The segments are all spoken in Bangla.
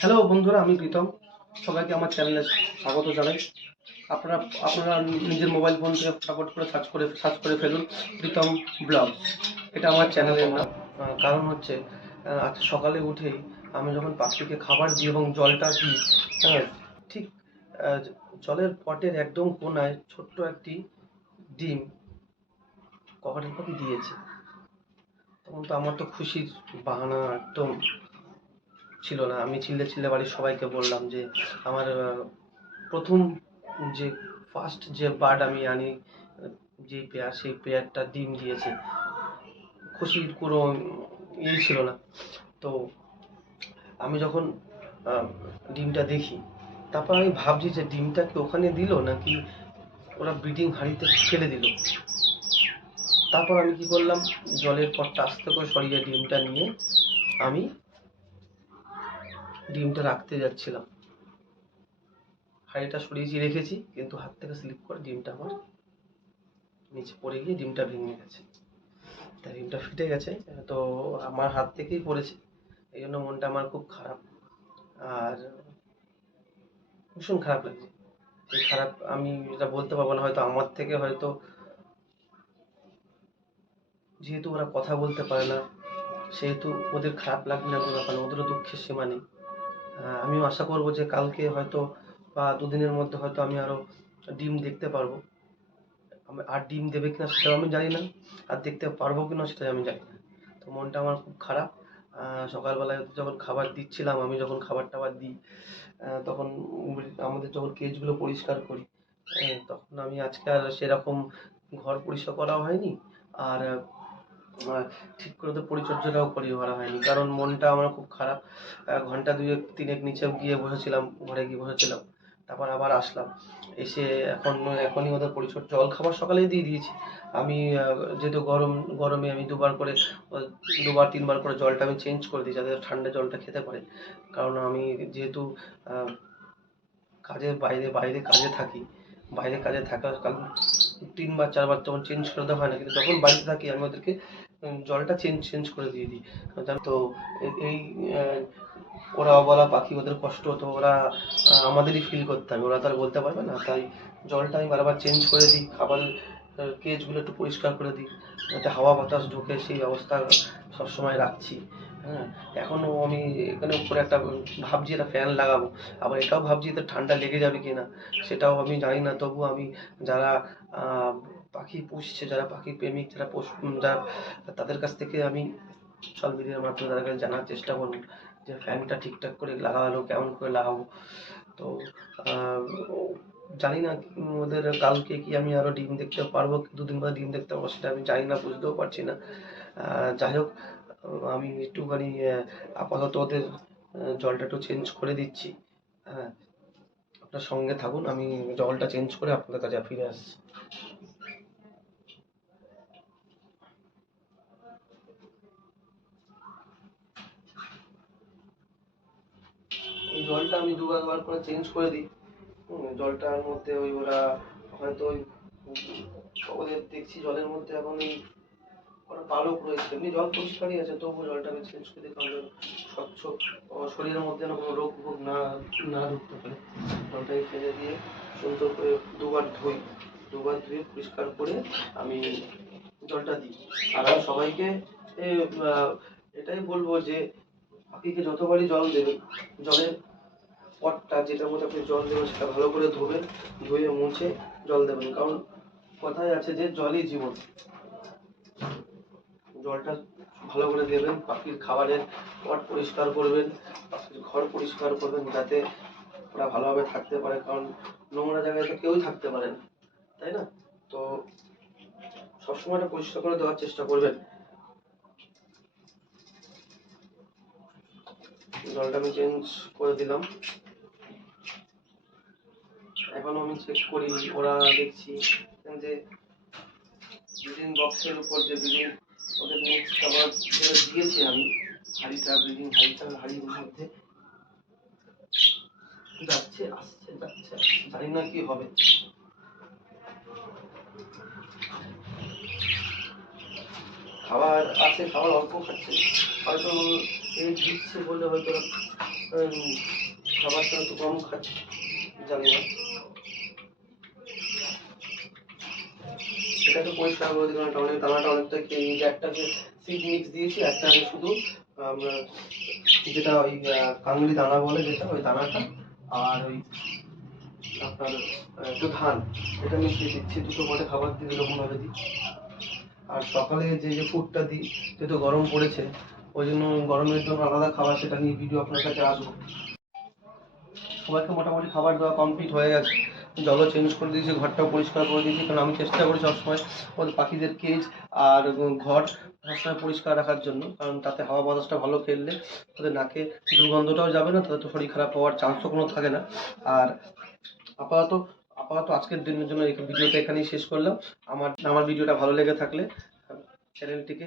হ্যালো বন্ধুরা, আমি প্রীতম। সবাইকে আমার চ্যানেলে স্বাগত জানাই। আপনারা আপনারা নিজের মোবাইল ফোন থেকে ফটাফট করে সার্চ করে ফেলুন প্রীতম ব্লগ। এটা আমার চ্যানেলের নাম। কারণ হচ্ছে আজ সকালে উঠেই আমি যখন পাখিকে খাবার দিই এবং জলটা দিই, ঠিক আহ, জলের পটের একদম কোনায় ছোট্ট একটি ডিম ককাটেল পাখি দিয়েছে। তখন তো আমার তো খুশির বাহানা একদম ছিল না। আমি চিল্লে চিল্লে বাড়ির সবাইকে বললাম যে আমার প্রথম যে ফার্স্ট যে বার্ড আমি আনি, যে পেয়ার, সেই পেয়ারটা ডিম দিয়েছে। খুশির কোনো ছিল না। তো আমি যখন ডিমটা দেখি, তারপর আমি ভাবছি যে ডিমটা কি ওখানে দিল নাকি ওরা ব্রিডিং হাঁড়িতে ফেলে দিল। তারপর আমি কি করলাম, জলের পটটা আস্তে করে সরিয়ে ডিমটা নিয়ে আমি ডিমটা রাখতে যাচ্ছিলাম। হাঁড়িটা সরিয়ে রেখেছি, কিন্তু হাত থেকে স্লিপ করে ডিমটা আমার নিচে পড়ে গিয়ে ডিমটা ভেঙে গেছে। তা ডিমটা ফেটে গেছে, তো আমার হাত থেকেই পড়েছে। এই জন্য মনটা আমার খুব খারাপ, আর ভীষণ খারাপ লাগছে। এই খারাপ আমি এটা বলতে পারবো না, হয়তো আমার থেকে, হয়তো যেহেতু ওরা কথা বলতে পারে না, সেহেতু ওদের খারাপ লাগবে না কোনো ব্যাপার না, ওদেরও দুঃখের সীমা নেই। আমিও আশা করবো যে কালকে হয়তো বা দুদিনের মধ্যে হয়তো আমি আরো ডিম দেখতে পারবো। আর ডিম দেবে কিনা সেটাও আমি জানি না, আর দেখতে পারবো কিনা সেটাও আমি জানি না। তো মনটা আমার খুব খারাপ। সকালবেলায় যখন খাবার দিচ্ছিলাম, আমি যখন খাবার টাবার দিই, তখন আমাদের যখন কেজগুলো পরিষ্কার করি, তখন আমি আজকে আর সেরকম ঘর পরিষ্কার করা হয়নি। আর ঠিক করে তো পরিচর্যাটাও করা হয়নি, কারণ মনটা আমার খুব খারাপ। ঘন্টা দুয়েক তিনেক নিচে গিয়ে বসেছিলাম, ঘরে গিয়ে বসেছিলাম। তারপর আবার আসলাম, এসে এখনই ওদের পরিচর্যা, জল খাবার সকালেই দিয়ে দিয়েছি আমি। যেহেতু গরমে আমি দুবার তিনবার করে জলটা আমি চেঞ্জ করে দিই, যাতে ঠান্ডা জলটা খেতে পারে। কারণ আমি যেহেতু আহ, কাজের বাইরে বাইরে কাজে থাকি, বাইরে কাজে থাকার কারণ তিনবার চারবার তখন চেঞ্জ করে দেওয়া হয় না, কিন্তু যখন বাড়িতে থাকি আমি ওদেরকে জলটা চেঞ্জ চেঞ্জ করে দিয়ে দিই। জানো তো, এই ওরা অবলা পাখি, ওদের কষ্ট হতো, ওরা আমাদেরই ফিল করতে হবে, ওরা তো আর বলতে পারবে না। তাই জলটা আমি বারবার চেঞ্জ করে দিই, খাবারের কেজগুলো একটু পরিষ্কার করে দিই, যাতে হাওয়া বাতাস ঢোকে সেই অবস্থা সবসময় রাখছি। হ্যাঁ, এখনো আমি এখানে উপরে একটা ভাবছি একটা ফ্যান লাগাবো, আবার এটাও ভাবছি যে ঠান্ডা লেগে যাবে কিনা, সেটাও আমি জানি না। তবু আমি যারা আহ, পাখি পুষছে, যারা পাখি প্রেমিক, যারা, তাদের কাছ থেকে আমি সোশ্যাল মিডিয়ার মাধ্যমে তাদের কাছে জানার চেষ্টা করবো যে ফ্যানটা ঠিকঠাক করে লাগানো কেমন করে লাগাবো। তো আহ, জানি না ওদের কালকে কি আমি আরো ডিম দেখতে পারবো, দুদিন পরে ডিম দেখতে পারবো সেটা আমি জানি না, বুঝতেও পারছি না। যাই হোক, আমি একটুখানি আপাতত ওদের জলটা একটু চেঞ্জ করে দিচ্ছি। হ্যাঁ, আপনার সঙ্গে থাকুন, আমি জলটা চেঞ্জ করে আপনাদের কাছে ফিরে আসছি। এই জলটা আমি দুবার করে চেঞ্জ করে দিই। জলটার মধ্যে ওরা হয়তো ওদের দেখছি জলের মধ্যে এখন ওরা পালক রয়েছে, এমনি জল পরিষ্কারই আছে, তবুও জলটা আমি চেঞ্জ করে দিই, কারণ স্বচ্ছ শরীরের মধ্যে যেন কোনো রোগ ভোগ না ঢুকতে পারে। জলটাকে ফেলে দিয়ে সুন্দর করে দুবার ধুয়ে পরিষ্কার করে আমি জলটা দিই। আর আমি সবাইকে এ, আহ, এটাই বলবো যে পাখিকে যতবারই জল দেবে, জলের পটটা যেটার মধ্যে আপনি জল দেবেন সেটা ভালো করে ধোবেন, ধুয়ে মুছে জল দেবেন। কারণ কথায় আছে যে জলই জীবন। জলটা ভালো করে দেবেন, পাখির খাবারের পট পরিষ্কার করবেন, পাখির ঘর পরিষ্কার করবেন, যাতে ওরা ভালোভাবে থাকতে পারে। কারণ নোংরা জায়গায় তো কেউই থাকতে পারে না, তাই না? তো সবসময় এটা পরিষ্কার করে দেওয়ার চেষ্টা করবেন। জলটা আমি চেঞ্জ করে দিলাম। এখনো আমি চেক করিনি, ওরা দেখছি যে ব্রিডিং বক্সের উপর যে ব্রিডিং ওদের নেক্সট খাবার যেটা দিয়েছি আমি, হাঁড়ির মধ্যে যাচ্ছে আসছে যাচ্ছে আসছে, জানি না কি হবে। খাবার আছে, খাবার অল্প খাচ্ছে, হয়তো এই দিচ্ছে বলে হয়তো খাবারটা একটু কম খাচ্ছে, জানি না। এটাকে পরিষ্কার করে দিলাম, দানাটা অনেকটা খেয়ে, যে একটাকে সিড মিক্স দিয়েছি, একটাকে শুধু যেটা ওই কাঙলি দানা বলে, যেটা ওই দানাটা, আর ওই আপনার একটু ধান, এটা মিশিয়ে দিচ্ছি। দুটো করে খাবার দিয়ে এরকমভাবে দিই। আর সকালে যে ফুডটা দিই, যেহেতু গরম পড়েছে, ওই জন্য গরমের জন্য আলাদা খাবার, সেটা নিয়ে ভিডিও আপনার কাছে আসবো। সবাইকে মোটামুটি খাবার দেওয়া কমপ্লিট হয়ে গেছে, জলও চেঞ্জ করে দিয়েছি, ঘরটাও পরিষ্কার করে দিয়েছি, কারণ আমি চেষ্টা করি সবসময় ওদের পাখিদের কেজ আর ঘর সবসময় পরিষ্কার রাখার জন্য, কারণ তাতে হাওয়া বাতাসটা ভালো খেললে ওদের নাকে দুর্গন্ধটাও যাবে না, তাদের তো শরীর খারাপ হওয়ার চান্সও কোনো থাকে না। আর আপাতত আপাতত আজকের দিনের জন্য এই ভিডিওটা এখানেই শেষ করলাম। আমার ভিডিওটা ভালো লেগে থাকলে চ্যানেলটিকে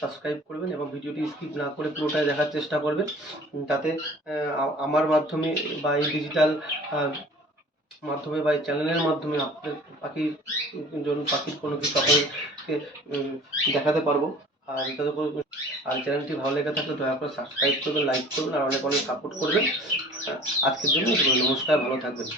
সাবস্ক্রাইব করবেন এবং ভিডিওটি স্কিপ না করে পুরোটাই দেখার চেষ্টা করবেন, যাতে আমার মাধ্যমে বা এই ডিজিটাল মাধ্যমে বা এই চ্যানেলের মাধ্যমে আপনাদের পাখির কোনো কিছু আপনাদেরকে দেখাতে পারবো। আর যাতে করে আর চ্যানেলটি ভালো লেগে থাকলে দয়া করে সাবস্ক্রাইব করবেন, লাইক করবেন আর অনেক অনেক সাপোর্ট করবেন। আজকের জন্য নমস্কার, ভালো থাকবেন।